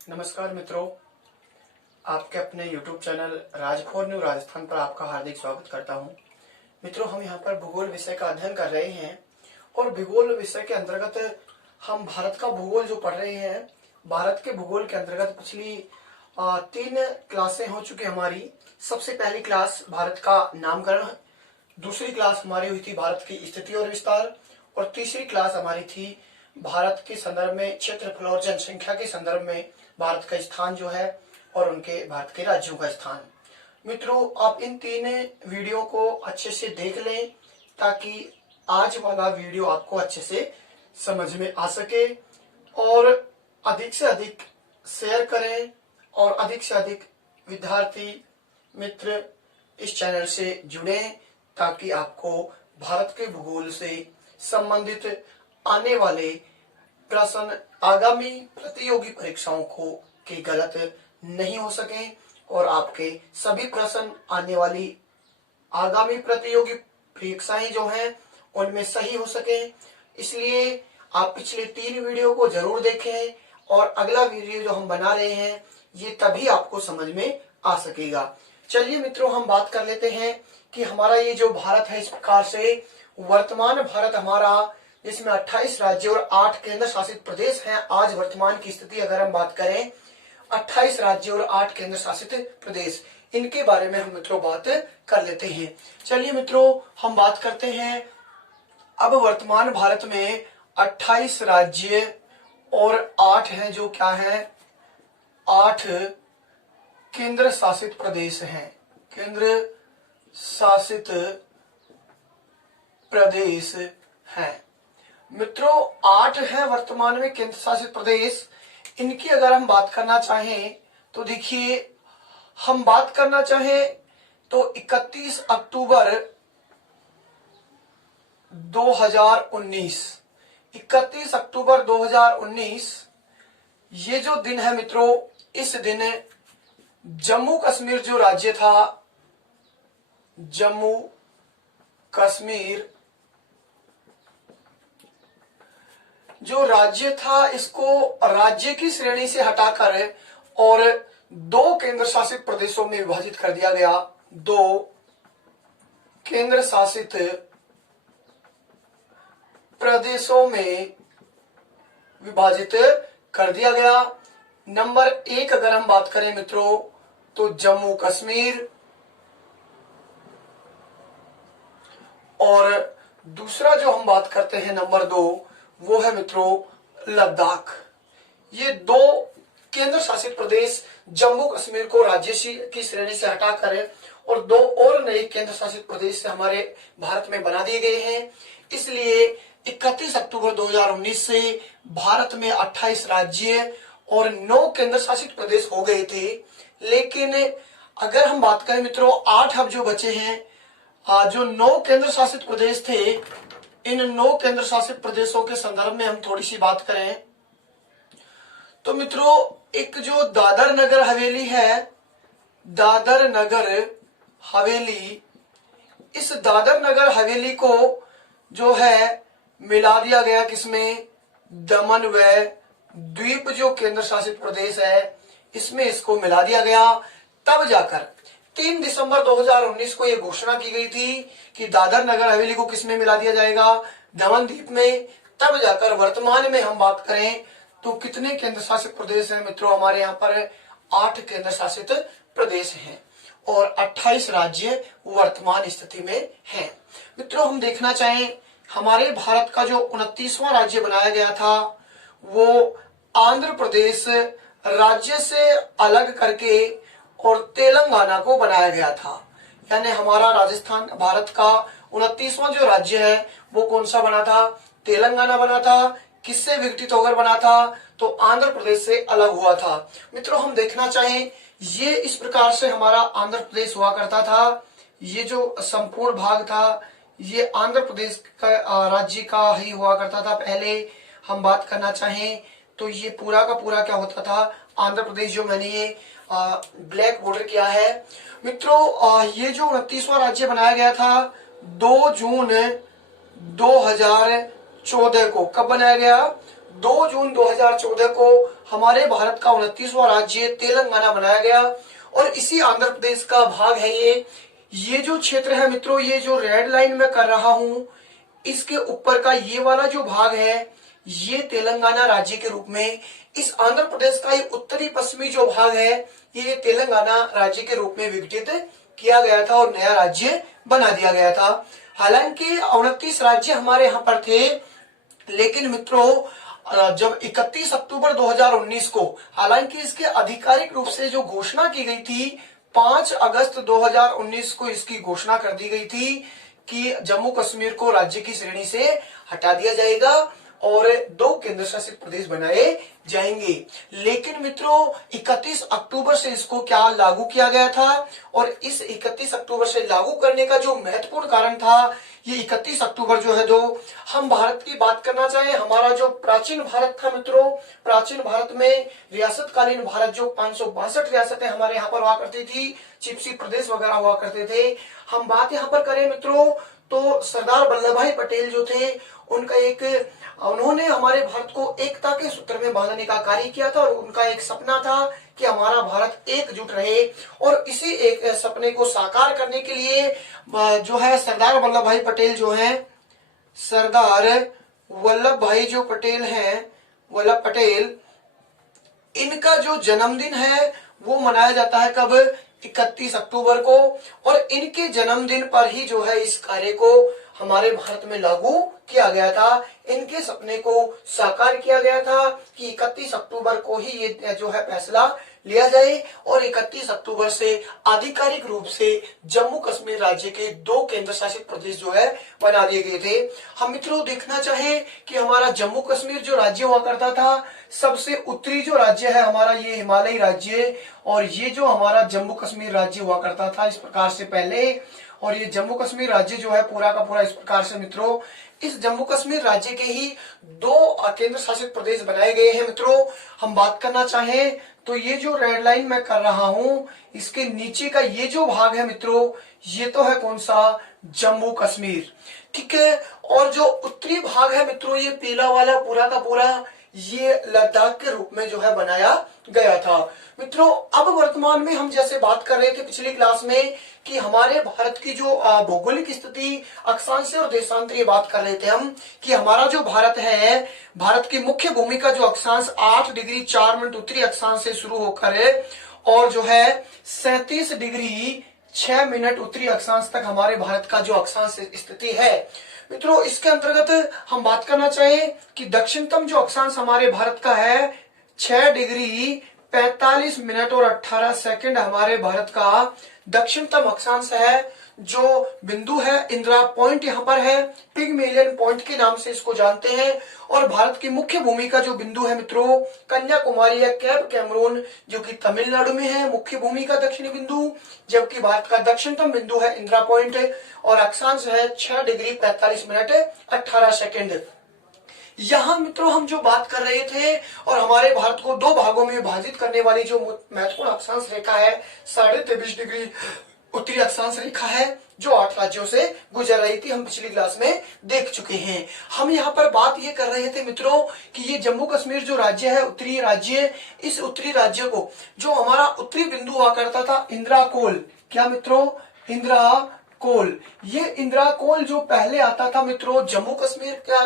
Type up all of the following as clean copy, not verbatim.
नमस्कार मित्रों, आपके अपने YouTube चैनल राज4 न्यू राजस्थान पर आपका हार्दिक स्वागत करता हूं। मित्रों, हम यहां पर भूगोल विषय का अध्ययन कर रहे हैं और भूगोल विषय के अंतर्गत हम भारत का भूगोल जो पढ़ रहे हैं। भारत के भूगोल के अंतर्गत पिछली 3 क्लासें हो चुकी हमारी। सबसे पहली क्लास भारत का नामकरण, दूसरी क्लास हमारी हुई थी भारत की स्थिति और विस्तार, और तीसरी क्लास हमारी थी भारत के संदर्भ में क्षेत्रफल और जनसंख्या के संदर्भ में भारत का स्थान जो है और उनके भारत के राज्यों का स्थान। मित्रों, आप इन 3 वीडियो को अच्छे से देख लें ताकि आज वाला वीडियो आपको अच्छे से समझ में आ सके, और अधिक से अधिक शेयर करें और अधिक से अधिक विद्यार्थी मित्र इस चैनल से जुड़े ताकि आपको भारत के भूगोल से संबंधित आने वाले प्रश्न आगामी प्रतियोगी परीक्षाओं को के गलत नहीं हो सके और आपके सभी प्रश्न आने वाली आगामी प्रतियोगी परीक्षाएं जो हैं उनमें सही हो सके। इसलिए आप पिछले 3 वीडियो को जरूर देखें और अगला वीडियो जो हम बना रहे हैं ये तभी आपको समझ में आ सकेगा। चलिए मित्रों, हम बात कर लेते हैं कि हमारा ये जो भारत है, इस प्रकार से वर्तमान भारत हमारा, जिसमें 28 राज्य और 8 केंद्र शासित प्रदेश हैं। आज वर्तमान की स्थिति अगर हम बात करें, 28 राज्य और 8 केंद्र शासित प्रदेश, इनके बारे में हम मित्रों बात कर लेते हैं। चलिए मित्रों, हम बात करते हैं अब वर्तमान भारत में 28 राज्य और 8 हैं, जो क्या है 8 केंद्र शासित प्रदेश हैं। केंद्र शासित प्रदेश हैं मित्रों, 8 है वर्तमान में केंद्र शासित प्रदेश। इनकी अगर हम बात करना चाहें तो देखिए, हम बात करना चाहें तो 31 अक्टूबर 2019, 31 अक्टूबर 2019 ये जो दिन है मित्रों, इस दिन जम्मू कश्मीर जो राज्य था, जम्मू कश्मीर जो राज्य था, इसको राज्य की श्रेणी से हटाकर और 2 केंद्र शासित प्रदेशों में विभाजित कर दिया गया। 2 केंद्र शासित प्रदेशों में विभाजित कर दिया गया। नंबर 1 अगर हम बात करें मित्रों तो जम्मू कश्मीर, और दूसरा जो हम बात करते हैं नंबर 2 वो है मित्रों लद्दाख। ये 2 केंद्र शासित प्रदेश जम्मू कश्मीर को राज्य की श्रेणी से हटाकर और 2 और नए केंद्र शासित प्रदेश से हमारे भारत में बना दिए गए हैं। इसलिए 31 अक्टूबर 2019 से भारत में 28 राज्य और 9 केंद्र शासित प्रदेश हो गए थे। लेकिन अगर हम बात करें मित्रों, 8 अब जो बचे हैं, जो 9 केंद्र शासित प्रदेश थे, इन 9 केंद्र शासित प्रदेशों के संदर्भ में हम थोड़ी सी बात करें तो मित्रों, एक जो दादर नगर हवेली है, दादर नगर हवेली, इस दादर नगर हवेली को जो है मिला दिया गया किसमें, दमन व द्वीप जो केंद्र शासित प्रदेश है इसमें इसको मिला दिया गया। तब जाकर 3 दिसंबर 2019 को यह घोषणा की गई थी कि दादर नगर हवेली को किसमें मिला दिया जाएगा, दमन द्वीप में। तब जाकर वर्तमान में हम बात करें तो कितने केंद्र शासित प्रदेश हैं मित्रों, हमारे यहाँ पर 8 केंद्र शासित प्रदेश हैं और 28 राज्य वर्तमान स्थिति में हैं। मित्रों, हम देखना चाहें, हमारे भारत का जो 29वां राज्य बनाया गया था वो आंध्र प्रदेश राज्य से अलग करके और तेलंगाना को बनाया गया था। यानी हमारा राजस्थान, भारत का 29वां जो राज्य है वो कौन सा बना था, तेलंगाना बना था। किससे विघटित होकर बना था, तो आंध्र प्रदेश से अलग हुआ था। मित्रों, हम देखना चाहें, ये इस प्रकार से हमारा आंध्र प्रदेश हुआ करता था। ये जो संपूर्ण भाग था ये आंध्र प्रदेश का राज्य का ही हुआ करता था। पहले हम बात करना चाहें तो ये पूरा का पूरा क्या होता था, आंध्र प्रदेश। जो मैंने ये ब्लैक बॉर्डर किया है मित्रों, ये जो 29वां राज्य बनाया गया था 2 जून 2014 को। कब बनाया गया, 2 जून 2014 को हमारे भारत का 29वां राज्य तेलंगाना बनाया गया और इसी आंध्र प्रदेश का भाग है ये जो क्षेत्र है मित्रों, ये जो रेड लाइन में कर रहा हूं, इसके ऊपर का ये वाला जो भाग है ये तेलंगाना राज्य के रूप में, इस आंध्र प्रदेश का ये उत्तरी पश्चिमी जो भाग है ये तेलंगाना राज्य के रूप में विघटित किया गया था और नया राज्य बना दिया गया था। हालांकि 29 राज्य हमारे यहाँ पर थे, लेकिन मित्रों जब 31 अक्टूबर 2019 को, हालांकि इसके आधिकारिक रूप से जो घोषणा की गई थी 5 अगस्त 2019 को इसकी घोषणा कर दी गई थी कि जम्मू कश्मीर को राज्य की श्रेणी से हटा दिया जाएगा और 2 केंद्र शासित प्रदेश बनाए जाएंगे। लेकिन मित्रों 31 अक्टूबर से इसको क्या लागू किया गया था और इस 31 अक्टूबर से लागू करने का जो महत्वपूर्ण कारण था, ये 31 अक्टूबर जो है हम भारत की बात करना चाहें, हमारा जो प्राचीन भारत था मित्रों, प्राचीन भारत में रियासतकालीन भारत जो 562 रियासतें हमारे यहाँ पर हुआ करती थी, चिपसी प्रदेश वगैरह हुआ करते थे। हम बात यहाँ पर करें मित्रों तो सरदार वल्लभ भाई पटेल जो थे उन्होंने हमारे भारत को एकता के सूत्र में बांधने का कार्य किया था और उनका एक सपना था कि हमारा भारत एकजुट रहे और इसी एक सपने को साकार करने के लिए जो है सरदार वल्लभ भाई पटेल जो हैं, सरदार वल्लभ भाई जो पटेल हैं, वल्लभ पटेल, इनका जो जन्मदिन है वो मनाया जाता है कब, 31 अक्टूबर को। और इनके जन्मदिन पर ही जो है इस कार्य को हमारे भारत में लागू किया गया था, इनके सपने को साकार किया गया था कि 31 अक्टूबर को ही ये जो है फैसला लिया जाए और 31 अक्टूबर से आधिकारिक रूप से जम्मू कश्मीर राज्य के 2 केंद्र शासित प्रदेश जो है बना दिए गए थे। हम मित्रों देखना चाहें कि हमारा जम्मू कश्मीर जो राज्य हुआ करता था, सबसे उत्तरी जो राज्य है हमारा ये हिमालयी राज्य, और ये जो हमारा जम्मू कश्मीर राज्य हुआ करता था इस प्रकार से पहले, और ये जम्मू कश्मीर राज्य जो है पूरा का पूरा इस प्रकार से मित्रों, इस जम्मू कश्मीर राज्य के ही 2 केंद्र शासित प्रदेश बनाए गए हैं मित्रों। हम बात करना चाहें तो ये जो रेड लाइन मैं कर रहा हूं, इसके नीचे का ये जो भाग है मित्रों, ये तो है कौन सा, जम्मू कश्मीर, ठीक है। और जो उत्तरी भाग है मित्रों, ये पीला वाला पूरा का पूरा, ये लद्दाख के रूप में जो है बनाया गया था मित्रों। अब वर्तमान में हम जैसे बात कर रहे थे पिछली क्लास में कि हमारे भारत की जो भौगोलिक स्थिति, अक्षांश और देशांतरीय बात कर रहे थे हम कि हमारा जो भारत है, भारत की मुख्य भूमि का जो अक्षांश 8 डिग्री 4 मिनट उत्तरी अक्षांश से शुरू होकर और जो है 37 डिग्री 6 मिनट उत्तरी अक्षांश तक हमारे भारत का जो अक्षांश स्थिति है मित्रों, इसके अंतर्गत हम बात करना चाहें कि दक्षिणतम जो अक्षांश हमारे भारत का है 6 डिग्री 45 मिनट और 18 सेकंड हमारे भारत का दक्षिणतम अक्षांश है। जो बिंदु है इंदिरा पॉइंट यहाँ पर है, पिगमेलियन पॉइंट के नाम से इसको जानते हैं। और भारत की मुख्य भूमि का जो बिंदु है मित्रों, कन्याकुमारी या कैप कैमरून जो कि तमिलनाडु में है, मुख्य भूमि का दक्षिणी बिंदु, जबकि भारत का दक्षिणतम बिंदु है इंदिरा पॉइंट और अक्षांश है 6 डिग्री 45 मिनट 18 सेकंड। यहाँ मित्रों हम जो बात कर रहे थे और हमारे भारत को 2 भागों में विभाजित करने वाली जो महत्वपूर्ण अक्षांश रेखा है 23.5 डिग्री उत्तरी अक्षांश रेखा है, जो 8 राज्यों से गुजर रही थी, हम पिछली क्लास में देख चुके हैं। हम यहाँ पर बात ये कर रहे थे मित्रों कि ये जम्मू कश्मीर जो राज्य है, उत्तरी राज्य, इस उत्तरी राज्य को जो हमारा उत्तरी बिंदु हुआ करता था इंदिरा कोल, क्या मित्रों, इंदिरा कोल, ये इंदिरा कोल जो पहले आता था मित्रों जम्मू कश्मीर का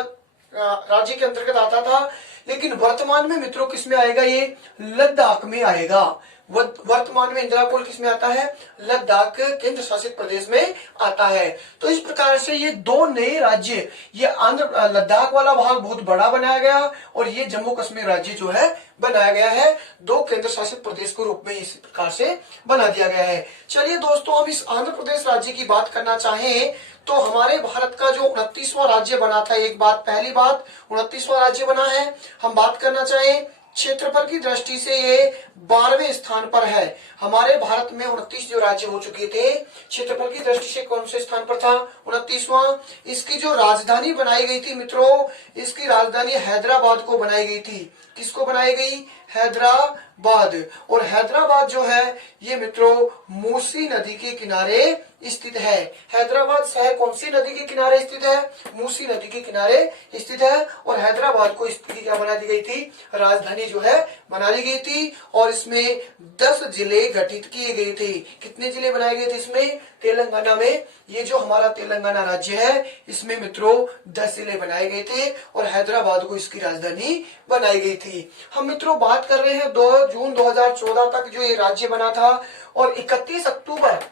राज्य के अंतर्गत आता था, लेकिन वर्तमान में मित्रों किसमें आएगा, ये लद्दाख में आएगा। वर्तमान में इंदिरा कोल किसमें आता है, लद्दाख केंद्र शासित प्रदेश में आता है। तो इस प्रकार से ये 2 नए राज्य, ये आंध्र लद्दाख वाला भाग बहुत बड़ा बनाया गया और ये जम्मू कश्मीर राज्य जो है बनाया गया है, 2 केंद्र शासित प्रदेश के रूप में इस प्रकार से बना दिया गया है। चलिए दोस्तों, हम इस आंध्र प्रदेश राज्य की बात करना चाहें तो हमारे भारत का जो 29वां राज्य बना था, एक बात, पहली बात 29वां राज्य बना है। हम बात करना चाहें क्षेत्रफल की दृष्टि से ये 12वें स्थान पर है। हमारे भारत में 29 जो राज्य हो चुके थे, क्षेत्रफल की दृष्टि से कौन से स्थान पर था, 29वां। इसकी जो राजधानी बनाई गई थी मित्रों, इसकी राजधानी हैदराबाद को बनाई गई थी। किसको बनाई गई, हैदराबाद। और हैदराबाद जो है ये मित्रों मूसी नदी के किनारे स्थित है। हैदराबाद शहर कौन सी नदी के किनारे स्थित है? मूसी नदी के किनारे स्थित है। और हैदराबाद को इसकी क्या बना दी गई थी? राजधानी जो है बना दी गई थी। और इसमें 10 जिले गठित किए गए थे। कितने जिले बनाए गए थे इसमें? तेलंगाना में, ये जो हमारा तेलंगाना राज्य है इसमें मित्रों 10 जिले बनाए गए थे और हैदराबाद को इसकी राजधानी बनाई गई थी। हम मित्रों बात कर रहे हैं 2 जून 2014 तक जो ये राज्य बना था और 31 अक्टूबर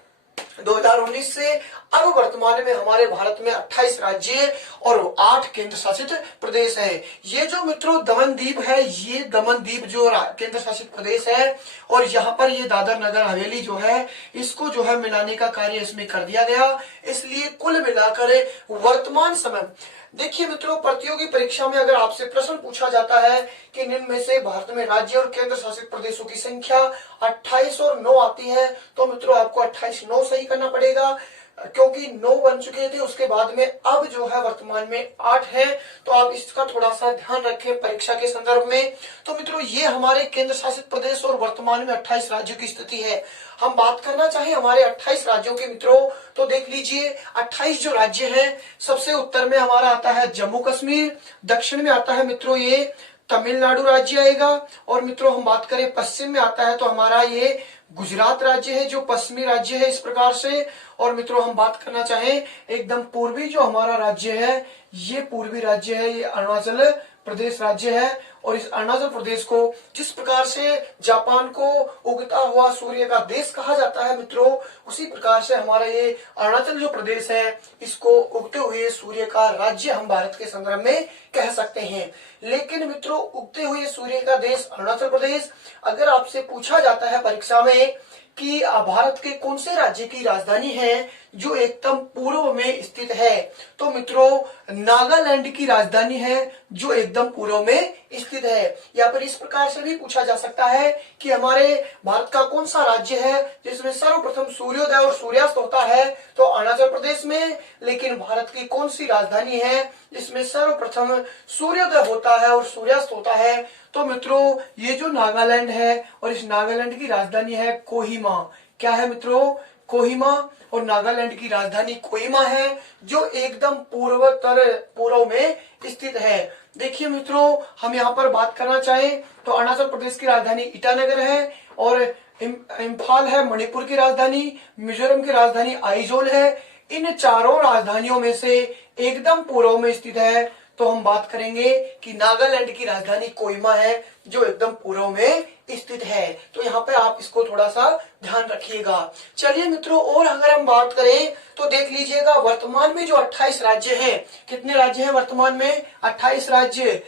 2019 से अब वर्तमान में हमारे भारत में 28 राज्य और 8 केंद्र शासित प्रदेश है। ये जो मित्रों दमन द्वीप है, ये दमन द्वीप जो केंद्र शासित प्रदेश है और यहाँ पर ये दादर नगर हवेली जो है इसको जो है मिलाने का कार्य इसमें कर दिया गया। इसलिए कुल मिलाकर वर्तमान समय देखिए मित्रों, प्रतियोगी परीक्षा में अगर आपसे प्रश्न पूछा जाता है कि निम्न में से भारत में राज्य और केंद्र शासित प्रदेशों की संख्या 28 और 9 आती है, तो मित्रों आपको 28 9 सही करना पड़ेगा क्योंकि 9 बन चुके थे। उसके बाद में अब जो है वर्तमान में 8 है, तो आप इसका थोड़ा सा ध्यान रखें परीक्षा के संदर्भ में। तो मित्रों ये हमारे केंद्र शासित प्रदेश और वर्तमान में 28 राज्यों की स्थिति है। हम बात करना चाहें हमारे 28 राज्यों के मित्रों, तो देख लीजिए 28 जो राज्य हैं, सबसे उत्तर में हमारा आता है जम्मू कश्मीर, दक्षिण में आता है मित्रों ये तमिलनाडु राज्य आएगा। और मित्रों हम बात करें पश्चिम में आता है तो हमारा ये गुजरात राज्य है जो पश्चिमी राज्य है इस प्रकार से। और मित्रों हम बात करना चाहें एकदम पूर्वी जो हमारा राज्य है, ये पूर्वी राज्य है, ये अरुणाचल प्रदेश राज्य है। और इस अरुणाचल प्रदेश को जिस प्रकार से जापान को उगता हुआ सूर्य का देश कहा जाता है मित्रों, उसी प्रकार से हमारा ये अरुणाचल जो प्रदेश है इसको उगते हुए सूर्य का राज्य हम भारत के संदर्भ में कह सकते हैं। लेकिन मित्रों उगते हुए सूर्य का देश अरुणाचल प्रदेश, अगर आपसे पूछा जाता है परीक्षा में कि भारत के कौन से राज्य की राजधानी है जो एकदम पूर्व में स्थित है, तो मित्रों नागालैंड की राजधानी है जो एकदम पूर्व में स्थित है। या फिर इस प्रकार से भी पूछा जा सकता है कि हमारे भारत का कौन सा राज्य है जिसमें सर्वप्रथम सूर्योदय और सूर्यास्त होता है, तो अरुणाचल प्रदेश में। लेकिन भारत की कौन सी राजधानी है जिसमें सर्वप्रथम सूर्योदय होता है और सूर्यास्त होता है, तो मित्रों ये जो नागालैंड है और इस नागालैंड की राजधानी है कोहिमा। क्या है मित्रों? कोहिमा। और नागालैंड की राजधानी कोहिमा है जो एकदम पूर्व में स्थित है। देखिए मित्रों हम यहाँ पर बात करना चाहें तो अरुणाचल प्रदेश की राजधानी ईटानगर है और इम्फाल है मणिपुर की राजधानी, मिजोरम की राजधानी आइजोल है। इन चारों राजधानियों में से एकदम पूर्व में स्थित है तो हम बात करेंगे कि नागालैंड की राजधानी कोहिमा है जो एकदम पूर्व में स्थित है। तो यहाँ पे आप इसको थोड़ा सा ध्यान रखिएगा। चलिए मित्रों और अगर हम बात करें तो देख लीजिएगा वर्तमान में जो 28 राज्य हैं, कितने राज्य हैं वर्तमान में? 28 राज्य।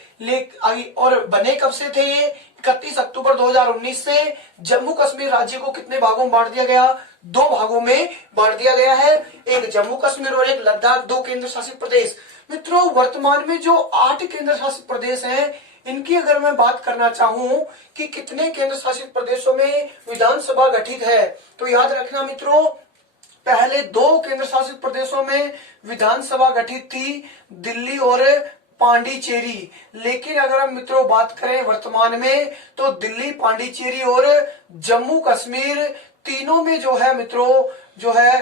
और बने कब से थे ये? 31 अक्टूबर 2019 से। जम्मू कश्मीर राज्य को कितने भागों में बांट दिया गया? 2 भागों में बांट दिया गया है, एक जम्मू कश्मीर और एक लद्दाख, 2 केंद्र शासित प्रदेश। मित्रों वर्तमान में जो 8 केंद्र शासित प्रदेश हैं, इनकी अगर मैं बात करना चाहूं कि कितने केंद्र शासित प्रदेशों में विधानसभा गठित है, तो याद रखना मित्रों पहले 2 केंद्र शासित प्रदेशों में विधानसभा गठित थी, दिल्ली और पांडिचेरी। लेकिन अगर हम मित्रों बात करें वर्तमान में तो दिल्ली, पांडिचेरी और जम्मू कश्मीर तीनों में जो है मित्रों जो है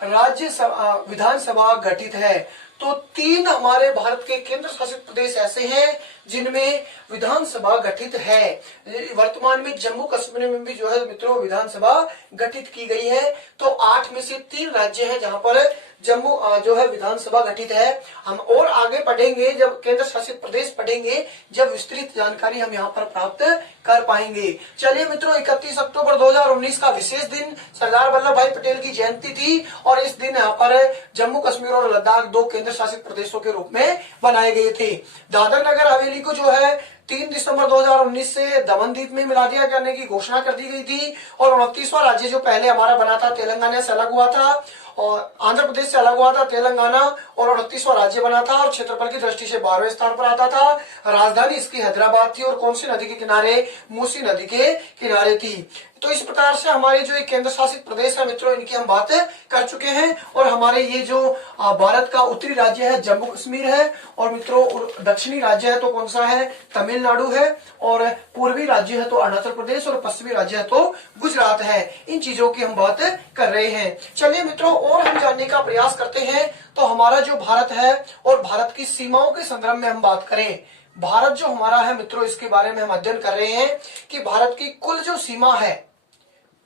विधानसभा गठित है। तो 3 हमारे भारत के केंद्र शासित प्रदेश ऐसे हैं जिनमें विधानसभा गठित है। वर्तमान में जम्मू कश्मीर में भी जो है मित्रों विधानसभा गठित की गई है। तो 8 में से 3 राज्य हैं जहां पर जम्मू जो है विधानसभा गठित है। हम और आगे पढ़ेंगे जब केंद्र शासित प्रदेश पढ़ेंगे, जब विस्तृत जानकारी हम यहाँ पर प्राप्त कर पाएंगे। चलिए मित्रों 31 अक्टूबर 2019 का विशेष दिन सरदार वल्लभ भाई पटेल की जयंती थी और इस दिन यहाँ पर जम्मू कश्मीर और लद्दाख 2 केंद्र शासित प्रदेशों के रूप में बनाए गए थे। दादर नगर हवेली को जो है 3 दिसंबर 2019 से दमन द्वीप में मिला दिया करने की घोषणा कर दी गई थी और 29वां राज्य जो पहले हमारा बना था तेलंगाना से अलग हुआ था। और आंध्र प्रदेश से अलग हुआ था तेलंगाना और 38वां राज्य बना था और क्षेत्रफल की दृष्टि से 12वें स्थान पर आता था। राजधानी इसकी हैदराबाद थी और कौन सी नदी के किनारे? मूसी नदी के किनारे थी। तो इस प्रकार से हमारे जो केंद्र शासित प्रदेश है मित्रों, इनकी हम बात कर चुके हैं। और हमारे ये जो भारत का उत्तरी राज्य है जम्मू कश्मीर है, और मित्रों दक्षिणी राज्य है तो कौन सा है? तमिलनाडु है, और पूर्वी राज्य है तो अरुणाचल प्रदेश, और पश्चिमी राज्य है तो गुजरात है। इन चीजों की हम बात कर रहे हैं। चलिए मित्रों, और हम जानने का प्रयास करते हैं। तो हमारा जो भारत है और भारत की सीमाओं के संदर्भ में हम बात करें, भारत जो हमारा है मित्रों, इसके बारे में हम अध्ययन कर रहे हैं कि भारत की कुल जो सीमा है,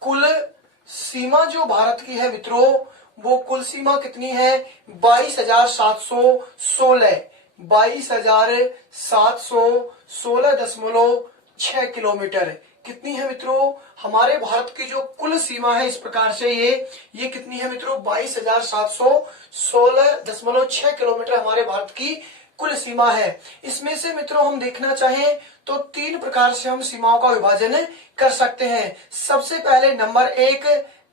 कुल सीमा जो भारत की है मित्रों, वो कुल सीमा कितनी है? 22,716 22,716.6 किलोमीटर। कितनी है मित्रों? हमारे भारत की जो कुल सीमा है इस प्रकार से ये कितनी है मित्रों? 22,716.6 किलोमीटर हमारे भारत की कुल सीमा है। इसमें से मित्रों हम देखना चाहें तो 3 प्रकार से हम सीमाओं का विभाजन कर सकते हैं। सबसे पहले नंबर 1,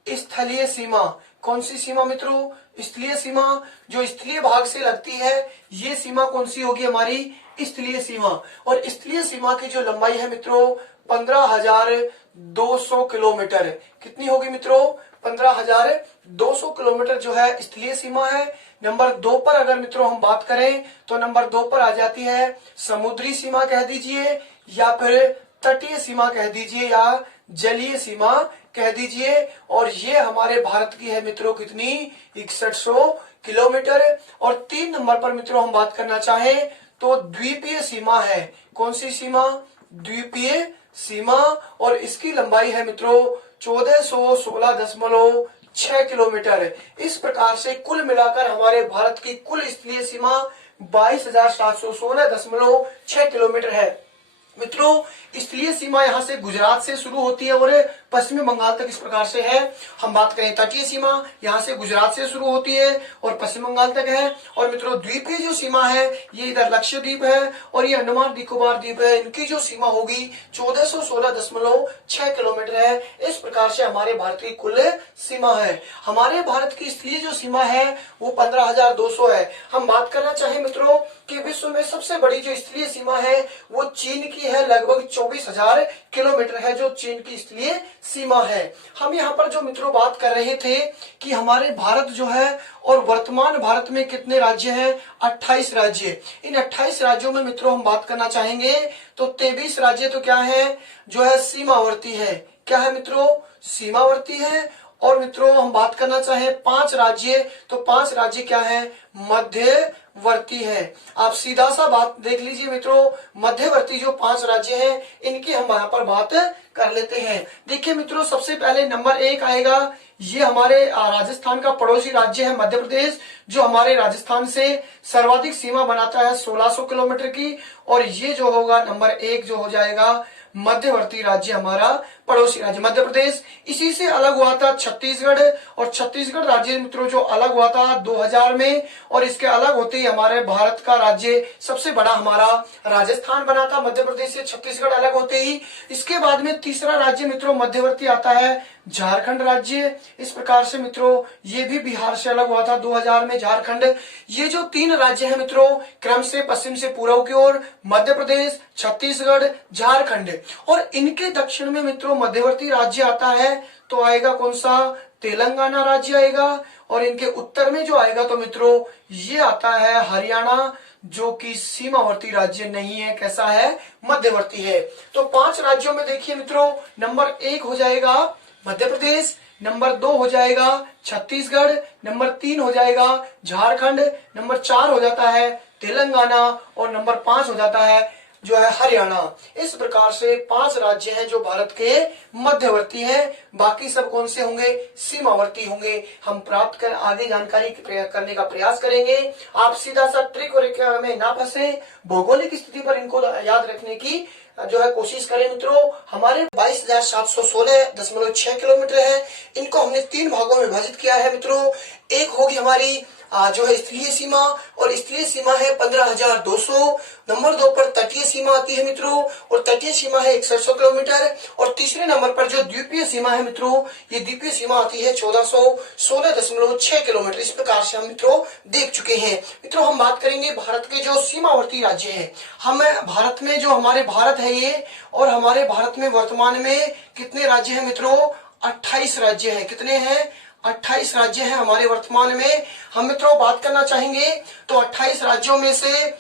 स्थलीय सीमा। कौन सी सीमा मित्रों? स्थलीय सीमा। जो स्थलीय भाग से लगती है ये सीमा कौन सी होगी? हमारी स्थलीय सीमा। और स्थलीय सीमा की जो लंबाई है मित्रों 15,200 किलोमीटर। कितनी होगी मित्रों? 15,200 किलोमीटर जो है स्थलीय सीमा है। नंबर 2 पर अगर मित्रों हम बात करें तो नंबर 2 पर आ जाती है समुद्री सीमा कह दीजिए, या फिर तटीय सीमा कह दीजिए, या जलीय सीमा कह दीजिए। और ये हमारे भारत की है मित्रों कितनी? 6100 किलोमीटर। और 3 नंबर पर मित्रों हम बात करना चाहें तो द्वीपीय सीमा है। कौन सी सीमा? द्वीपीय सीमा। और इसकी लंबाई है मित्रों 1416.6 किलोमीटर। इस प्रकार से कुल मिलाकर हमारे भारत की कुल स्थलीय सीमा 22,716.6 किलोमीटर है। मित्रों स्थलीय सीमा यहाँ से गुजरात से शुरू होती है और पश्चिमी बंगाल तक इस प्रकार से है। हम बात करें तटीय सीमा, यहाँ से गुजरात से शुरू होती है और पश्चिम बंगाल तक है। और मित्रों द्वीपीय जो सीमा है ये इधर लक्षद्वीप है और ये अंडमान निकोबार द्वीप है। इनकी जो सीमा होगी 1416.6 किलोमीटर है। इस प्रकार से हमारे भारत की कुल सीमा है। हमारे भारत की स्थलीय जो सीमा है वो 15,200 है। हम बात करना चाहें मित्रों कि विश्व में सबसे बड़ी जो स्थलीय सीमा है वो चीन की है, लगभग 24,000 किलोमीटर है जो चीन की स्थलीय सीमा है। हम यहाँ पर जो मित्रों बात कर रहे थे कि हमारे भारत जो है और वर्तमान भारत में कितने राज्य हैं? 28 राज्य। इन 28 राज्यों में मित्रों हम बात करना चाहेंगे तो 23 राज्य तो क्या है? जो है सीमावर्ती है। क्या है मित्रों? सीमावर्ती है। और मित्रों हम बात करना चाहें 5 राज्य तो 5 राज्य क्या है? मध्यवर्ती है। आप सीधा सा बात देख लीजिए मित्रों, मध्यवर्ती जो 5 राज्य हैं इनकी हम यहाँ पर बात कर लेते हैं। देखिए मित्रों सबसे पहले नंबर 1 आएगा, ये हमारे राजस्थान का पड़ोसी राज्य है मध्य प्रदेश, जो हमारे राजस्थान से सर्वाधिक सीमा बनाता है 1600 किलोमीटर की। और ये जो होगा नंबर 1 जो हो जाएगा मध्यवर्ती राज्य, हमारा पड़ोसी राज्य मध्य प्रदेश। इसी से अलग हुआ था छत्तीसगढ़, और छत्तीसगढ़ राज्य मित्रों जो अलग हुआ था 2000 में। और इसके अलग होते ही हमारे भारत का राज्य सबसे बड़ा हमारा राजस्थान बना था मध्य प्रदेश से, छत्तीसगढ़ अलग होते ही। इसके बाद में तीसरा राज्य मित्रों मध्यवर्ती आता है झारखंड राज्य। इस प्रकार से मित्रों ये भी बिहार से अलग हुआ था 2000 में, झारखंड। ये जो 3 राज्य हैं मित्रों क्रम से पश्चिम से पूर्व की ओर मध्य प्रदेश, छत्तीसगढ़, झारखंड। और इनके दक्षिण में मित्रों मध्यवर्ती राज्य आता है तो आएगा कौन सा? तेलंगाना राज्य आएगा। और इनके उत्तर में जो आएगा तो मित्रों ये आता है हरियाणा, जो कि सीमावर्ती राज्य नहीं है। कैसा है? मध्यवर्ती है। तो 5 राज्यों में देखिए मित्रों नंबर 1 हो जाएगा मध्य प्रदेश, नंबर 2 हो जाएगा छत्तीसगढ़, नंबर 3 हो जाएगा झारखंड, नंबर 4 हो जाता है तेलंगाना, और नंबर 5 हो जाता है जो है हरियाणा। इस प्रकार से 5 राज्य हैं जो भारत के मध्यवर्ती हैं। बाकी सब कौन से होंगे? सीमावर्ती होंगे। हम प्राप्त कर आगे जानकारी करने का प्रयास करेंगे। आप सीधा सा ट्रिक और में ना फंसे, भौगोलिक स्थिति पर इनको याद रखने की जो है कोशिश करें मित्रों। हमारे 22,716.6 किलोमीटर है। इनको हमने 3 भागों में विभाजित किया है मित्रों। एक होगी हमारी जो है स्थलीय सीमा, और स्थलीय सीमा है 15,200। नंबर 2 पर तटीय सीमा आती है मित्रों, और तटीय सीमा है 6100 किलोमीटर। और तीसरे नंबर पर जो द्वीपीय सीमा है मित्रों, ये द्वीपीय सीमा आती है 1416.6 किलोमीटर। इस प्रकार से हम मित्रों देख चुके हैं। मित्रों हम बात करेंगे भारत के जो सीमावर्ती राज्य हैं। हम भारत में जो हमारे भारत है ये, और हमारे भारत में वर्तमान में कितने राज्य हैं मित्रों? 28 राज्य हैं। कितने हैं? 28 राज्य हैं हमारे वर्तमान में। हम मित्रों बात करना चाहेंगे तो 28 राज्यों में से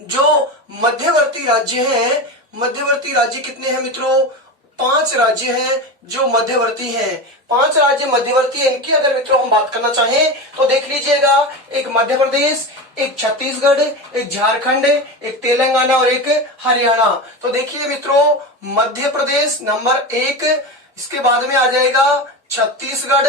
जो मध्यवर्ती राज्य हैं, मध्यवर्ती राज्य कितने हैं मित्रों? 5 राज्य हैं जो मध्यवर्ती हैं। 5 राज्य मध्यवर्ती हैं। इनकी अगर मित्रों हम बात करना चाहें तो देख लीजिएगा, एक मध्य प्रदेश, एक छत्तीसगढ़, एक झारखंड, एक तेलंगाना और एक हरियाणा। तो देखिए मित्रों, मध्य प्रदेश नंबर 1, इसके बाद में आ जाएगा छत्तीसगढ़,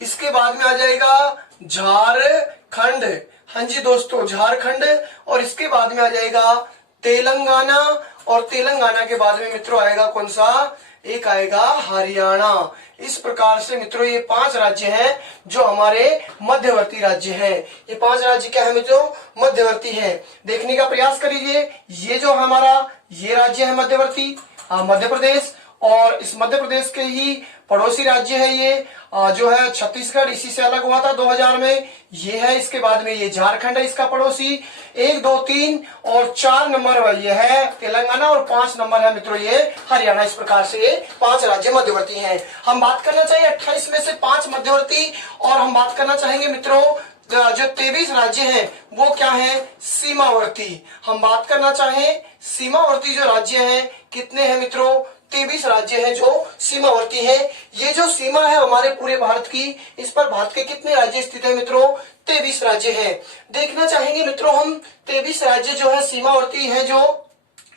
इसके बाद में आ जाएगा झारखंड, हाँ जी दोस्तों झारखंड, और इसके बाद में आ जाएगा तेलंगाना, और तेलंगाना के बाद में मित्रों आएगा कौन सा? एक आएगा हरियाणा। इस प्रकार से मित्रों ये 5 राज्य हैं जो हमारे मध्यवर्ती राज्य हैं। ये 5 राज्य क्या है मित्रों? मध्यवर्ती हैं। देखने का प्रयास करिए, ये जो हमारा ये राज्य है मध्यवर्ती, मध्य प्रदेश, और इस मध्य प्रदेश के ही पड़ोसी राज्य है ये जो है छत्तीसगढ़, इसी से अलग हुआ था 2000 में, ये है। इसके बाद में ये झारखंड है इसका पड़ोसी। 1, 2, 3 और 4 नंबर ये है तेलंगाना, और 5 नंबर है मित्रों ये हरियाणा। इस प्रकार से ये 5 राज्य मध्यवर्ती हैं। हम बात करना चाहिए 28 में से 5 मध्यवर्ती, और हम बात करना चाहेंगे मित्रों जो 23 राज्य हैं वो क्या है? सीमावर्ती। हम बात करना चाहें सीमावर्ती जो राज्य हैं कितने हैं मित्रों? 23 राज्य हैं जो सीमावर्ती हैं। ये जो सीमा है हमारे पूरे भारत की, इस पर भारत के कितने राज्य स्थित है मित्रों? 23 राज्य हैं। देखना चाहेंगे मित्रों हम 23 राज्य जो है सीमावर्ती हैं, जो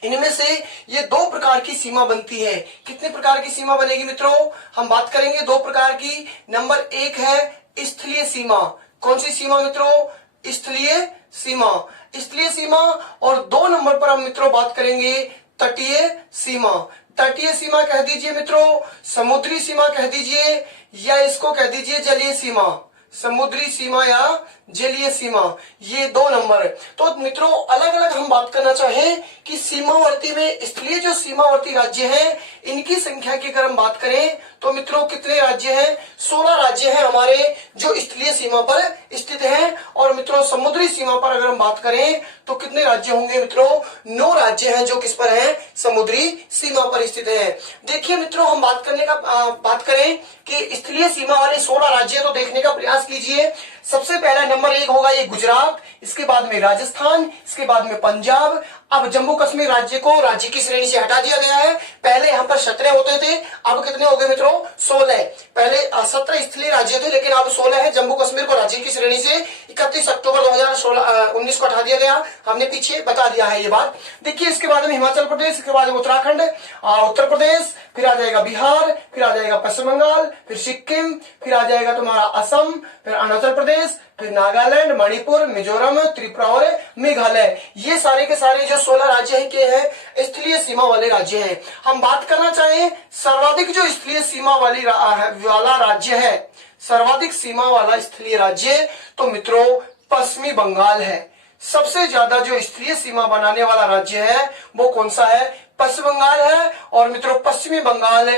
इनमें से ये 2 प्रकार की सीमा बनती है। कितने प्रकार की सीमा बनेगी मित्रों? हम बात करेंगे 2 प्रकार की। नंबर 1 है स्थलीय सीमा। कौन सी सीमा मित्रों? स्थलीय सीमा। स्थलीय सीमा। और 2 नंबर पर हम मित्रों बात करेंगे तटीय सीमा। तटीय सीमा कह दीजिए मित्रों, समुद्री सीमा कह दीजिए, या इसको कह दीजिए जलीय सीमा। समुद्री सीमा या जलीय सीमा, ये 2 नंबर। तो मित्रों अलग अलग हम बात करना चाहें कि सीमावर्ती में स्थलीय जो सीमावर्ती राज्य हैं इनकी संख्या की अगर हम बात करें तो मित्रों कितने राज्य हैं? 16 राज्य हैं हमारे जो स्थलीय सीमा पर स्थित हैं। और मित्रों समुद्री सीमा पर अगर हम बात करें तो कितने राज्य होंगे मित्रों? 9 राज्य हैं जो किस पर हैं? समुद्री सीमा पर स्थित हैं। देखिए मित्रों हम बात करें कि स्थलीय सीमा वाले 16 राज्य तो देखने का प्रयास कीजिए। सबसे पहला नंबर 1 होगा ये गुजरात, इसके बाद में राजस्थान, इसके बाद में पंजाब। अब जम्मू कश्मीर राज्य को राज्य की श्रेणी से हटा दिया गया है। पहले यहाँ पर 17 होते थे, अब कितने हो गए मित्रों? 16। पहले 17 स्थलीय राज्य थे लेकिन अब 16 है। जम्मू कश्मीर को राज्य की श्रेणी से 31 अक्टूबर 2019 को हटा दिया गया। हमने पीछे बता दिया है ये बात। देखिए इसके बाद में हिमाचल प्रदेश, इसके बाद उत्तराखंड, उत्तर प्रदेश, फिर आ जाएगा बिहार, फिर आ जाएगा पश्चिम बंगाल, फिर सिक्किम, फिर आ जाएगा तुम्हारा असम, फिर अरुणाचल प्रदेश, फिर नागालैंड, मणिपुर, मिजोरम, त्रिपुरा और मेघालय। ये सारे के सारे जो 16 राज्य हैं के हैं स्थलीय सीमा वाले राज्य हैं। हम बात करना चाहें सर्वाधिक जो स्थलीय सीमा वाला राज्य है, सर्वाधिक सीमा वाला स्थलीय राज्य तो मित्रों पश्चिमी बंगाल है। सबसे ज्यादा जो स्थलीय सीमा बनाने वाला राज्य है वो कौन सा है? पश्चिम बंगाल है। और मित्रों पश्चिमी बंगाल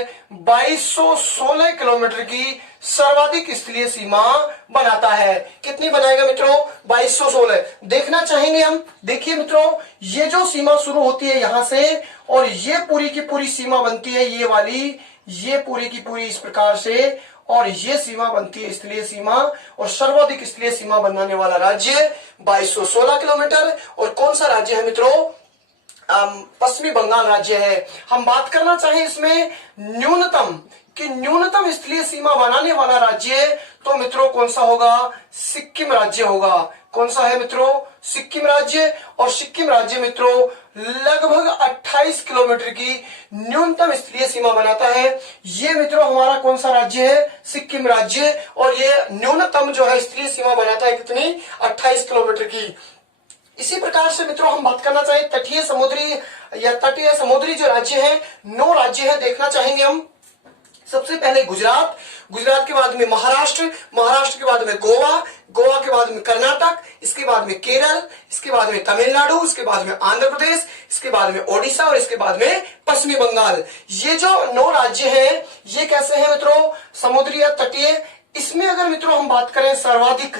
2216 किलोमीटर की सर्वाधिक स्थलीय सीमा बनाता है। कितनी बनाएगा मित्रों? 2216। देखना चाहेंगे हम। देखिए मित्रों ये जो सीमा शुरू होती है यहां से, और ये पूरी की पूरी सीमा बनती है ये वाली, ये पूरी की पूरी इस प्रकार से, और ये सीमा बनती है स्थलीय सीमा। और सर्वाधिक स्थलीय सीमा बनाने वाला राज्य 2216 किलोमीटर। और कौन सा राज्य है मित्रों? पश्चिमी बंगाल राज्य है। हम बात करना चाहें इसमें न्यूनतम स्थलीय सीमा बनाने वाला राज्य तो मित्रों कौन सा होगा? सिक्किम राज्य होगा। कौन सा है मित्रों? सिक्किम राज्य। और सिक्किम राज्य मित्रों लगभग 28 किलोमीटर की न्यूनतम स्थलीय सीमा बनाता है। ये मित्रों हमारा कौन सा राज्य है? सिक्किम राज्य। और ये न्यूनतम जो है स्थलीय सीमा बनाता है कितनी? 28 किलोमीटर की। इसी प्रकार से मित्रों हम बात करना चाहें तटीय समुद्री जो राज्य है, 9 राज्य है देखना चाहेंगे हम। सबसे पहले गुजरात, गुजरात के बाद में महाराष्ट्र, महाराष्ट्र के बाद में गोवा, गोवा के बाद में कर्नाटक, इसके बाद में केरल, इसके बाद में तमिलनाडु, इसके बाद में आंध्र प्रदेश, इसके बाद में ओडिशा और इसके बाद में पश्चिमी बंगाल। ये जो 9 राज्य हैं ये कैसे हैं मित्रों? समुद्री या तटीय। इसमें अगर मित्रों हम बात करें सर्वाधिक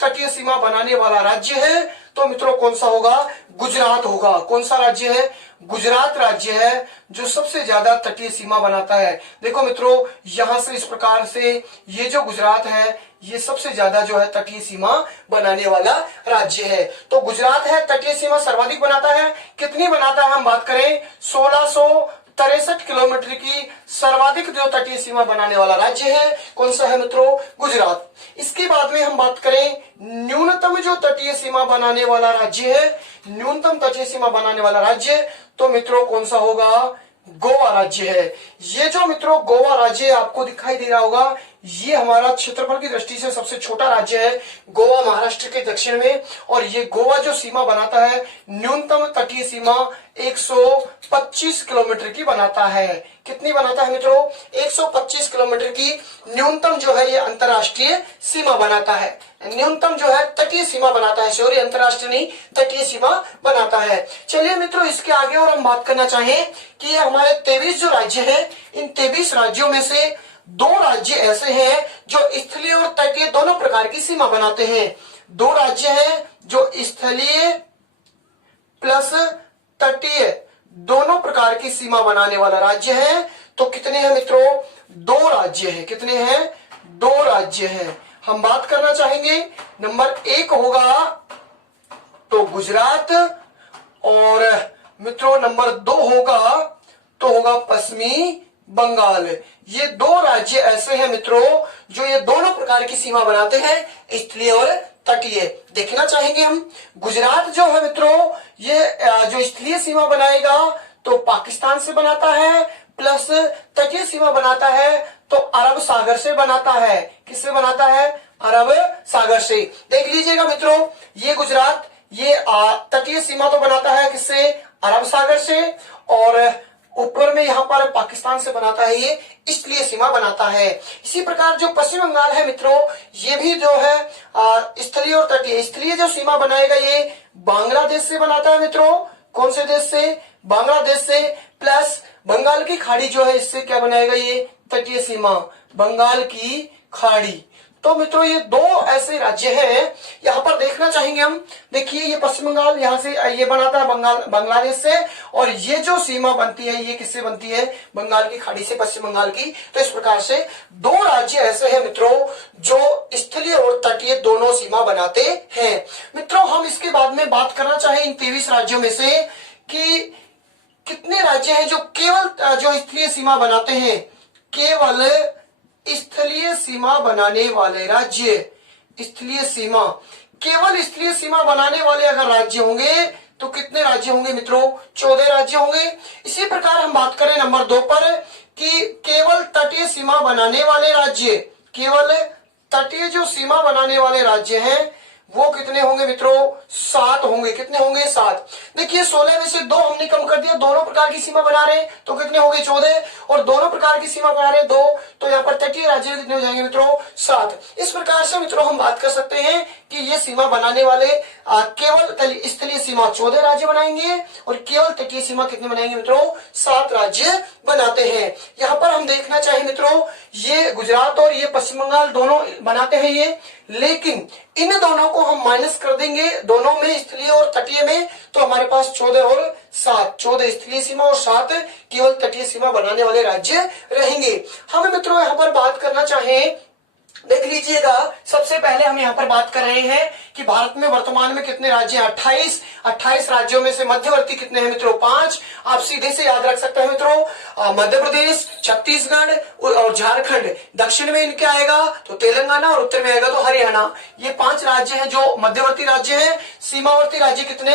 तटीय सीमा बनाने वाला राज्य है तो मित्रों कौन सा होगा? गुजरात होगा। कौन सा राज्य है? गुजरात राज्य है जो सबसे ज्यादा तटीय सीमा बनाता है। देखो मित्रों यहां से इस प्रकार से ये जो गुजरात है ये सबसे ज्यादा जो है तटीय सीमा बनाने वाला राज्य है। तो गुजरात है तटीय सीमा सर्वाधिक बनाता है। कितनी बनाता है हम बात करें? 1663 किलोमीटर की सर्वाधिक जो तटीय सीमा बनाने वाला राज्य है। कौन सा है मित्रों? गुजरात। इसके बाद में हम बात करें न्यूनतम जो तटीय सीमा बनाने वाला राज्य है, न्यूनतम तटीय सीमा बनाने वाला राज्य तो मित्रों कौन सा होगा? गोवा राज्य है। ये जो मित्रों गोवा राज्य आपको दिखाई दे रहा होगा ये हमारा क्षेत्रफल की दृष्टि से सबसे छोटा राज्य है। गोवा महाराष्ट्र के दक्षिण में, और ये गोवा जो सीमा बनाता है न्यूनतम तटीय सीमा 125 किलोमीटर की बनाता है। कितनी बनाता है मित्रों? 125 किलोमीटर की न्यूनतम जो है ये अंतरराष्ट्रीय सीमा बनाता है। न्यूनतम जो है तटीय सीमा बनाता है, सॉरी अंतरराष्ट्रीय नहीं तटीय सीमा बनाता है। चलिए मित्रों इसके आगे और हम बात करना चाहें कि ये हमारे 23 जो राज्य है इन 23 राज्यों में से 2 राज्य ऐसे हैं जो स्थलीय और तटीय दोनों प्रकार की सीमा बनाते हैं। 2 राज्य हैं जो स्थलीय प्लस तटीय दोनों प्रकार की सीमा बनाने वाला राज्य है। तो कितने हैं मित्रों? 2 राज्य हैं। कितने हैं? 2 राज्य हैं। हम बात करना चाहेंगे नंबर 1 होगा तो गुजरात, और मित्रों नंबर 2 होगा तो होगा पश्चिमी बंगाल। ये 2 राज्य ऐसे हैं मित्रों जो ये दोनों प्रकार की सीमा बनाते हैं, स्थलीय और तटीय। देखना चाहेंगे हम गुजरात जो है मित्रों ये जो स्थलीय सीमा बनाएगा तो पाकिस्तान से बनाता है, प्लस तटीय सीमा बनाता है तो अरब सागर से बनाता है। किससे बनाता है? अरब सागर से। देख लीजिएगा मित्रों ये गुजरात ये तटीय सीमा तो बनाता है किससे? अरब सागर से, और ऊपर में यहाँ पर पाकिस्तान से बनाता है ये इसलिए सीमा बनाता है। इसी प्रकार जो पश्चिम बंगाल है मित्रों ये भी जो है स्थलीय और तटीय। स्थलीय जो सीमा बनाएगा ये बांग्लादेश से बनाता है मित्रों। कौन से देश से? बांग्लादेश से, प्लस बंगाल की खाड़ी जो है इससे क्या बनाएगा? ये तटीय सीमा बंगाल की खाड़ी। तो मित्रों ये 2 ऐसे राज्य हैं यहाँ पर देखना चाहेंगे हम। देखिए ये पश्चिम बंगाल यहाँ से ये बनाता है बांग्लादेश से, और ये जो सीमा बनती है ये किससे बनती है? बंगाल की खाड़ी से, पश्चिम बंगाल की। तो इस प्रकार से 2 राज्य ऐसे हैं मित्रों जो स्थलीय और तटीय दोनों सीमा बनाते हैं। मित्रों हम इसके बाद में बात करना चाहें इन 23 राज्यों में से कि कितने राज्य हैं जो केवल जो स्थलीय सीमा बनाते हैं। केवल स्थलीय सीमा बनाने वाले राज्य, स्थलीय सीमा, केवल स्थलीय सीमा बनाने वाले अगर राज्य होंगे तो कितने राज्य होंगे मित्रों? 14 राज्य होंगे। इसी प्रकार हम बात करें नंबर 2 पर कि केवल तटीय सीमा बनाने वाले राज्य, केवल तटीय जो सीमा बनाने वाले राज्य हैं वो कितने होंगे मित्रों? 7 होंगे। कितने होंगे? 7। देखिए 16 में से 2 हमने कम कर दिया, दोनों प्रकार की सीमा बना रहे हैं तो कितने हो गए? 14, और दोनों प्रकार की सीमा बना रहे हैं 2, तो यहाँ पर तटीय राज्य कितने हो जाएंगे मित्रों? 7। इस प्रकार से मित्रों हम बात कर सकते हैं कि ये सीमा बनाने वाले केवल स्थलीय सीमा 14 राज्य बनाएंगे और केवल तटीय सीमा कितने बनाएंगे मित्रों? 7 राज्य बनाते हैं। यहाँ पर हम देखना चाहे मित्रों ये गुजरात और ये पश्चिम बंगाल दोनों बनाते हैं ये, लेकिन इन दोनों को हम माइनस कर देंगे दोनों में, स्थलीय और तटीय में, तो हमारे पास 14 और 7, 14 स्थलीय सीमा और 7 केवल तटीय सीमा बनाने वाले राज्य रहेंगे। हम मित्रों यहाँ पर बात करना चाहें, देख लीजिएगा सबसे पहले हम यहाँ पर बात कर रहे हैं कि भारत में वर्तमान में कितने राज्य हैं? 28 राज्यों में से मध्यवर्ती कितने हैं मित्रों? 5। आप सीधे से याद रख सकते हैं मित्रों मध्य प्रदेश, छत्तीसगढ़ और झारखंड। दक्षिण में इनके आएगा तो तेलंगाना, और उत्तर में आएगा तो हरियाणा। ये 5 राज्य हैं जो मध्यवर्ती राज्य हैं। सीमावर्ती राज्य कितने?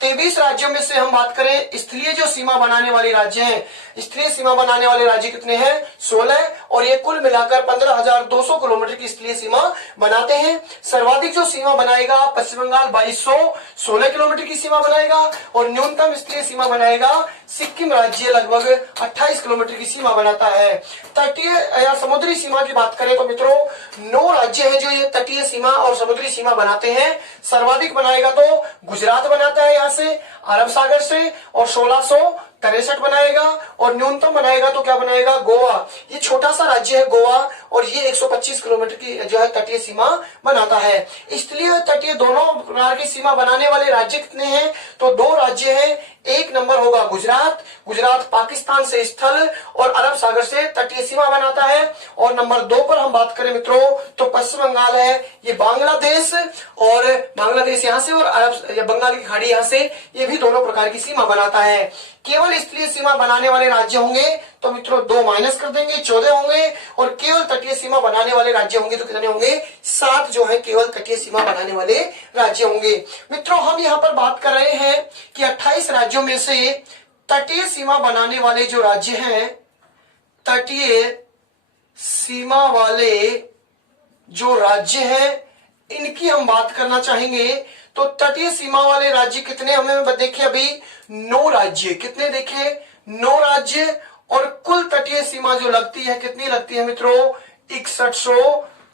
23 राज्यों में से हम बात करें स्थलीय जो सीमा बनाने वाले राज्य हैं, स्थलीय सीमा बनाने वाले राज्य कितने हैं? 16, और ये कुल मिलाकर 15,200 किलोमीटर की स्थलीय सीमा बनाते हैं। सर्वाधिक जो सीमा बनाएगा पश्चिम बंगाल 2216 किलोमीटर की सीमा बनाएगा और न्यूनतम स्थलीय सीमा बनाएगा सिक्किम राज्य लगभग 28 किलोमीटर की सीमा बनाता है। तटीय या समुद्री सीमा की बात करें तो मित्रों 9 राज्य हैं जो ये तटीय सीमा और समुद्री सीमा बनाते हैं। सर्वाधिक बनाएगा तो गुजरात बनाता है यहाँ से अरब सागर से और 1663 बनाएगा और न्यूनतम बनाएगा तो क्या बनाएगा गोवा। ये छोटा सा राज्य है गोवा और ये 125 किलोमीटर की जो है तटीय सीमा बनाता है। स्थलीय तटीय दोनों प्रकार की सीमा बनाने वाले राज्य कितने हैं तो 2 राज्य हैं। एक नंबर होगा गुजरात, गुजरात पाकिस्तान से स्थल और अरब सागर से तटीय सीमा बनाता है। और नंबर 2 पर हम बात करें मित्रों तो पश्चिम बंगाल है, ये बांग्लादेश और बांग्लादेश यहाँ से और अरब या बंगाल की खाड़ी यहाँ से, ये भी दोनों प्रकार की सीमा बनाता है। केवल स्थलीय सीमा बनाने वाले राज्य होंगे तो मित्रों 2 माइनस कर देंगे 14 होंगे और केवल तटीय सीमा बनाने वाले राज्य होंगे तो कितने होंगे 7 जो है केवल तटीय सीमा बनाने वाले राज्य होंगे। मित्रों हम यहाँ पर बात कर रहे हैं कि 28 राज्यों में से तटीय सीमा बनाने वाले जो राज्य हैं, तटीय सीमा वाले जो राज्य हैं इनकी हम बात करना चाहेंगे। तो तटीय सीमा वाले राज्य कितने हमें देखे अभी 9 राज्य, कितने देखे 9 राज्य और कुल तटीय सीमा जो लगती है कितनी लगती है मित्रों 6100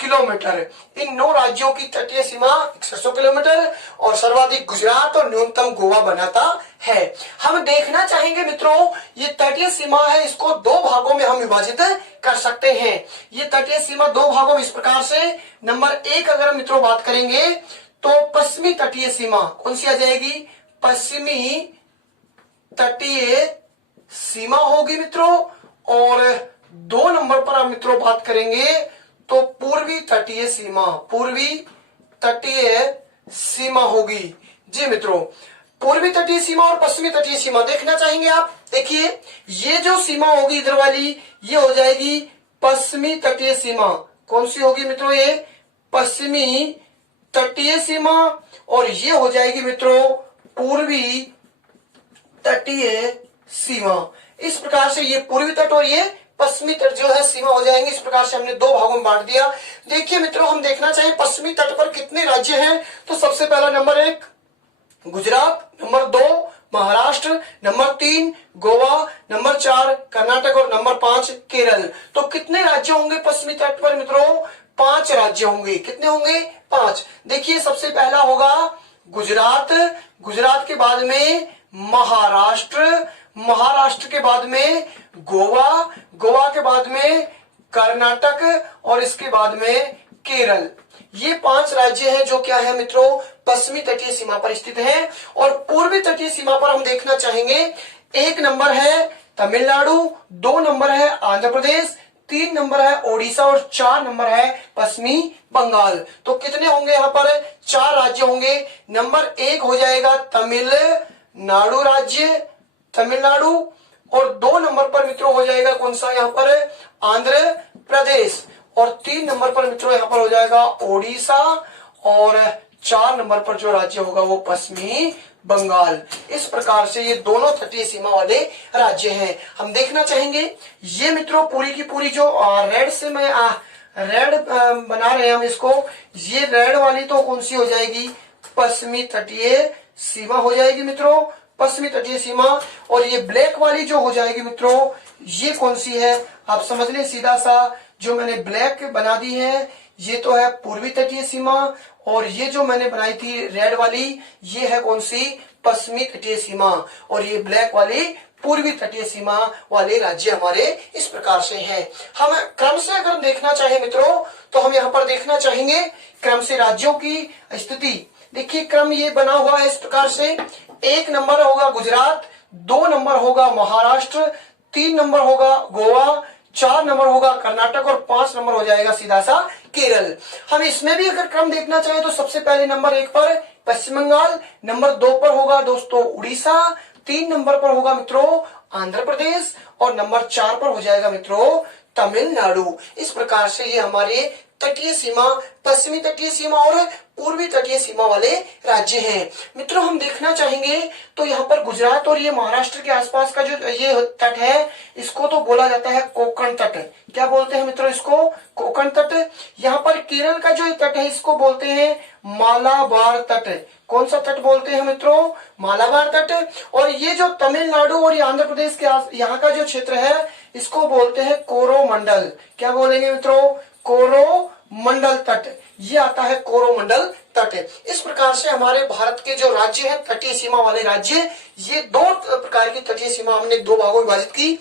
किलोमीटर। इन 9 राज्यों की तटीय सीमा 6100 किलोमीटर और सर्वाधिक गुजरात और न्यूनतम गोवा बनाता है। हम देखना चाहेंगे मित्रों ये तटीय सीमा है इसको 2 भागों में हम विभाजित कर सकते हैं। ये तटीय सीमा 2 भागों में इस प्रकार से, नंबर 1 अगर मित्रों बात करेंगे तो पश्चिमी तटीय सीमा कौन सी आ जाएगी, पश्चिमी तटीय सीमा होगी मित्रों। और 2 नंबर पर हम मित्रों बात करेंगे तो पूर्वी तटीय सीमा, पूर्वी तटीय सीमा होगी। जी मित्रों पूर्वी तटीय सीमा और पश्चिमी तटीय सीमा देखना चाहेंगे आप। देखिए ये जो सीमा होगी इधर वाली ये हो जाएगी पश्चिमी तटीय सीमा। कौन सी होगी मित्रों ये पश्चिमी तटीय सीमा और ये हो जाएगी मित्रों पूर्वी तटीय सीमा। इस प्रकार से ये पूर्वी तट और ये पश्चिमी तट जो है सीमा हो जाएंगे। इस प्रकार से हमने 2 भागों में बांट दिया। देखिए मित्रों हम देखना चाहें पश्चिमी तट पर कितने राज्य हैं तो सबसे पहला number 1 Gujarat, number 2 Maharashtra, number 3 Goa, number 4 Karnataka और नंबर 5 केरल। तो कितने राज्य होंगे पश्चिमी तट पर मित्रों 5 राज्य होंगे। कितने होंगे 5। देखिए सबसे पहला होगा गुजरात, गुजरात के बाद में महाराष्ट्र, महाराष्ट्र के बाद में गोवा, गोवा के बाद में कर्नाटक और इसके बाद में केरल। ये 5 राज्य हैं जो क्या है मित्रों पश्चिमी तटीय सीमा पर स्थित हैं। और पूर्वी तटीय सीमा पर हम देखना चाहेंगे 1 नंबर है तमिलनाडु, 2 नंबर है आंध्र प्रदेश, 3 नंबर है ओडिशा और 4 नंबर है पश्चिमी बंगाल। तो कितने होंगे यहाँ पर 4 राज्य होंगे। नंबर 1 हो जाएगा तमिलनाडु राज्य, तमिलनाडु और 2 नंबर पर मित्रों हो जाएगा कौन सा यहाँ पर आंध्र प्रदेश और 3 नंबर पर मित्रों यहाँ पर हो जाएगा ओडिशा और 4 नंबर पर जो राज्य होगा वो पश्चिमी बंगाल। इस प्रकार से ये दोनों तटीय सीमा वाले राज्य हैं। हम देखना चाहेंगे ये मित्रों पूरी की पूरी जो रेड से मैं रेड बना रहे हैं हम इसको, ये रेड वाली तो कौन सी हो जाएगी पश्चिमी तटीय सीमा हो जाएगी मित्रों, पश्चिमी तटीय सीमा। और ये ब्लैक वाली जो हो जाएगी मित्रों ये कौन सी है आप समझ लें सीधा सा, जो मैंने ब्लैक बना दी है ये तो है पूर्वी तटीय सीमा और ये जो मैंने बनाई थी रेड वाली ये है कौन सी पश्चिमी तटीय सीमा और ये ब्लैक वाली पूर्वी तटीय सीमा वाले राज्य हमारे इस प्रकार से हैं। हम क्रम से अगर देखना चाहें मित्रों तो हम यहाँ पर देखना चाहेंगे क्रम से राज्यों की स्थिति। देखिए क्रम ये बना हुआ है इस प्रकार से, 1 नंबर होगा गुजरात, 2 नंबर होगा महाराष्ट्र, 3 नंबर होगा गोवा, 4 नंबर होगा कर्नाटक और 5 नंबर हो जाएगा सीधा सा केरल। हम इसमें भी अगर क्रम देखना चाहें तो सबसे पहले नंबर 1 पर पश्चिम बंगाल, नंबर 2 पर होगा दोस्तों उड़ीसा, 3 नंबर पर होगा मित्रों आंध्र प्रदेश और नंबर 4 पर हो जाएगा मित्रों तमिलनाडु। इस प्रकार से ये हमारे तटीय सीमा, पश्चिमी तटीय सीमा और पूर्वी तटीय सीमा वाले राज्य हैं। मित्रों हम देखना चाहेंगे तो यहाँ पर गुजरात और ये महाराष्ट्र के आसपास का जो ये तट है, इसको तो बोला जाता है कोंकण तट। क्या बोलते हैं मित्रों इसको? कोंकण तट। यहाँ पर केरल का जो तट है इसको बोलते हैं मालाबार तट। कौन सा तट बोलते हैं मित्रों? मालाबार तट। और ये जो तमिलनाडु और ये आंध्र प्रदेश के यहाँ का जो क्षेत्र है इसको बोलते हैं कोरोमंडल। क्या बोलेंगे मित्रों? कोरोमंडल तट। ये आता है कोरोमंडल तट। इस प्रकार से हमारे भारत के जो राज्य हैं तटीय सीमा वाले राज्य, ये दो प्रकार की तटीय सीमा हमने दो भागों में विभाजित की।